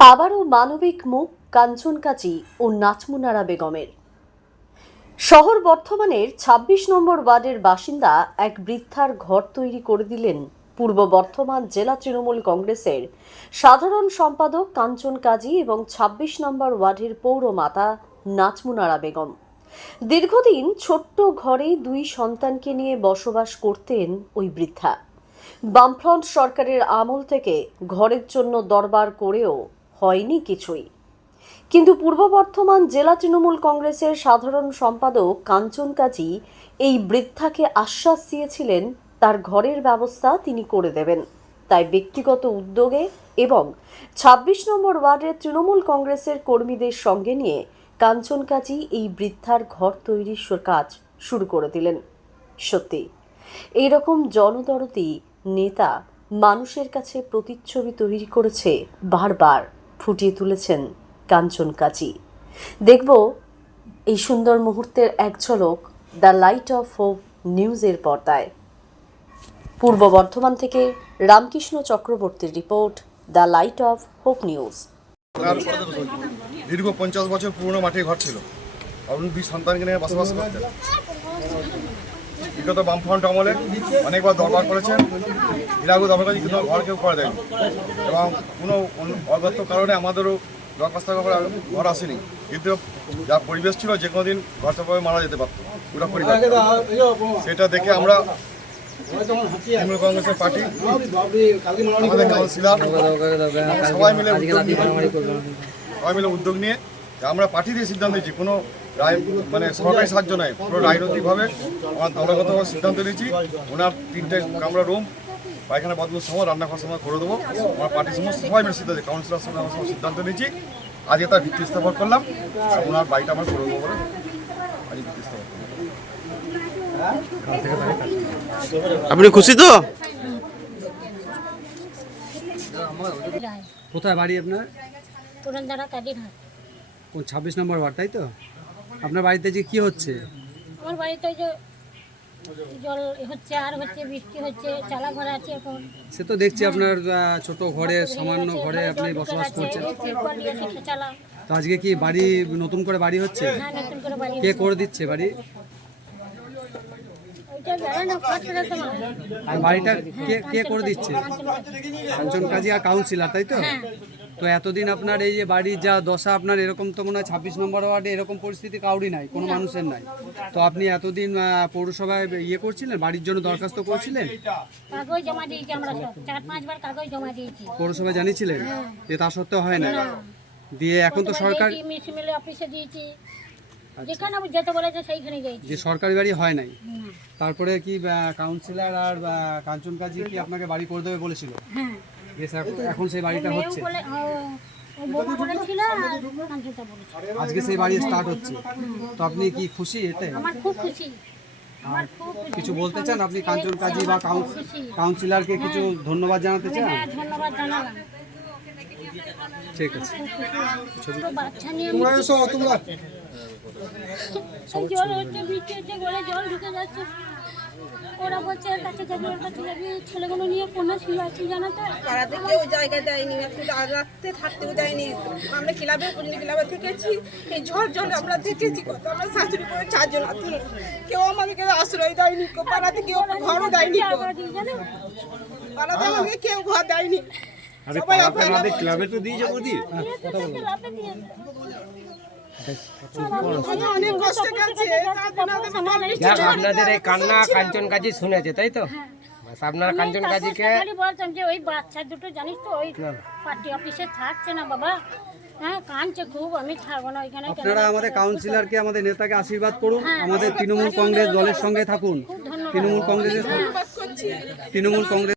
আবারও মানবিক মুখ কাঞ্চনকাচি ও নাচমুনারা বেগমের। শহর বর্ধমানের ২৬ নম্বর ওয়ার্ডের বাসিন্দা এক বৃদ্ধার ঘর তৈরি করে দিলেন পূর্ব বর্ধমান জেলা তৃণমূল কংগ্রেসের সাধারণ সম্পাদক কাঞ্চন কাজী এবং ২৬ নম্বর ওয়ার্ডের পৌরমাতা নাচমুনারা বেগম। দীর্ঘদিন ছোট্ট ঘরে দুই সন্তানকে নিয়ে বসবাস করতেন ওই বৃদ্ধা। বামফ্রন্ট সরকারের আমল থেকে ঘরের জন্য দরবার করেও হয়নি কিছুই। কিন্তু পূর্ব বর্ধমান জেলা তৃণমূল কংগ্রেসের সাধারণ সম্পাদক কাঞ্চন কাজী এই বৃদ্ধাকে আশ্বাস দিয়েছিলেন তার ঘরের ব্যবস্থা তিনি করে দেবেন। তাই ব্যক্তিগত উদ্যোগে এবং ২৬ নম্বর ওয়ার্ডের তৃণমূল কংগ্রেসের কর্মীদের সঙ্গে নিয়ে কাঞ্চন কাজী এই বৃদ্ধার ঘর তৈরির কাজ শুরু করে দিলেন। সত্যি এইরকম জনদরদি নেতা মানুষের কাছে প্রতিচ্ছবি তৈরি করেছে, বারবার ফুটিয়ে তুলেছেন কাঞ্চন কাজী। দেখব এই সুন্দর মুহূর্তের এক ঝলক দ্য লাইট অফ হোপ নিউজের পর্দায়। পূর্ব বর্ধমান থেকে রামকৃষ্ণ চক্রবর্তীর report, the light off hope news. দীর্ঘ 50 বছর পুরনো মাটির ঘর ছিল। আপনি দুই সন্তানকে নিয়ে বসবাস করতেন। বিগত বামফ্রন্ট আমলে অনেকবার দরবার করেছেন, ইরাগু দরবার করেছে, কিন্তু ঘর কেউ করে দেয়নি এবং কোনো অগত্য কারণে আমাদেরও দরখাস্ত করে ঘর আসেনি। কিন্তু যা পরিবেশ ছিল, যে কোনো দিন ঘর সবাই মারা যেতে পারতো পুরো পরিবার। সেটা দেখে আমরা তৃণমূল কংগ্রেসের পার্টি, আমাদের কাউন্সিলর সবাই মিলে উদ্যোগ নিয়ে আমরা পার্টি দিয়ে সিদ্ধান্ত নিয়েছি। কোনো সরকারি সাহায্য নয়, পুরো রাজনৈতিকভাবে আমার দলগতভাবে সিদ্ধান্ত নিয়েছি। ওনার 3টে কামরা রুম, পায়খানা বাথরুম সময়, রান্নাঘর সময় করে দেবো। আমার পার্টির সমস্ত সবাই মিলে সিদ্ধান্ত, কাউন্সিলর সঙ্গে আমার সঙ্গে সিদ্ধান্ত নিয়েছি। আজকে তার ভিত্তি স্থাপন করলাম। ওনার বাড়িটা আমরা করে দেবো বলে আজকে ভিত্তি স্থাপন করলাম। আপনি খুশি তো? কোথায় বাড়ি আপনার? কোন 26 নম্বর ওয়ার্ড, তাই তো? আপনার বাড়িতে যে কি হচ্ছে? আমার বাড়িতে যে জল হচ্ছে, আর হচ্ছে বৃষ্টি হচ্ছে, চালা ঘর আছে এখন। সে তো দেখছি আপনার ছোট ঘরে, সামান্য ঘরে আপনি বসবাস করছেন। তো আজকে কি বাড়ি নতুন করে বাড়ি হচ্ছে? হ্যাঁ, নতুন করে বাড়ি। কে করে দিচ্ছে বাড়ি? আর বাড়িটা কে করে দিচ্ছে? কাঞ্চন কাজী আর কাউন্সিলর, তাই তো? তো এতদিন আপনার এই যে বাড়ির যা দশা, আপনার এরকম তো মনে হয় 26 নম্বর ওয়ার্ডে এরকম পরিস্থিতি কাউরি নাই, কোনো মানুষের নাই। তো আপনি এতদিন পৌরসভায় ইয়ে করছিলেন, বাড়ির জন্য দরখাস্ত করছিলেন? কাগজ জমা দিয়েছি আমরা, সব 4-5 বার কাগজ জমা দিয়েছি। পৌরসভায় জানিয়েছিলেন যে তা সত্ত্বেও হয় না? দিয়ে এখন তো সরকার মিউনিসিপ্যাল অফিসে দিয়েছি, যেখানে আমি যেতে বলেছে সেইখানে গেছি। যে সরকারি বাড়ি হয় নাই, তারপরে কি কাউন্সিলর আর কাঞ্চন কাজী কি আপনাকে বাড়ি করে দেবে বলেছিল? হ্যাঁ, এখন সেই বাড়িটা হচ্ছে। আজকে সেই বাড়ি স্টার্ট হচ্ছে। তো আপনি কি খুশি এতে? আমার খুব খুশি। কিছু বলতে চান আপনি কাঞ্চন কাজী বা কাউন্সিলরকে কিছু ধন্যবাদ জানাতে চান? হ্যাঁ, ধন্যবাদ জানালাম। ঠিক আছে। বাচ্চা নিয়ে জল হচ্ছে, বৃষ্টি হচ্ছে, ঘরে জল ঢুকে যাচ্ছে। ওরা বলছে কাছে যাবি, ওর কাছে যাবি, ছেলেগুলো নিয়ে কোনো ছিল আছে জানা তো। পাড়াতে কেউ জায়গা দেয়নি, একটু রাখতে থাকতেও দেয়নি। আমরা ক্লাবে থেকেছি, এই ঝড় জল আমরা দেখেছি কত। আমরা শাশুড়ি করে 4 জন আছি, কেউ আমাদেরকে আশ্রয় দেয়নি, কেউ পাড়াতে কেউ ঘরও দেয়নি, পাড়াতে আমাকে কেউ ঘর দেয়নি। সবাই আপনাদের ক্লাবে তো দিয়ে যাবো। আপনাদের এই কান্না কাঞ্চন কাজী শুনেছে, তাই তো? আপনারা কাঞ্চন কাজীকে বলতাম যে ওই বাচ্চা দুটো জানিস তো, ওই পার্টি অফিসে থাকছে না বাবা, হ্যাঁ কাঁদছে খুব, আমি থাকবো না ওইখানে। আপনারা আমাদের কাউন্সিলরকে, আমাদের নেতাকে আশীর্বাদ করুন, আমাদের তৃণমূল কংগ্রেস দলের সঙ্গে থাকুন। তৃণমূল কংগ্রেস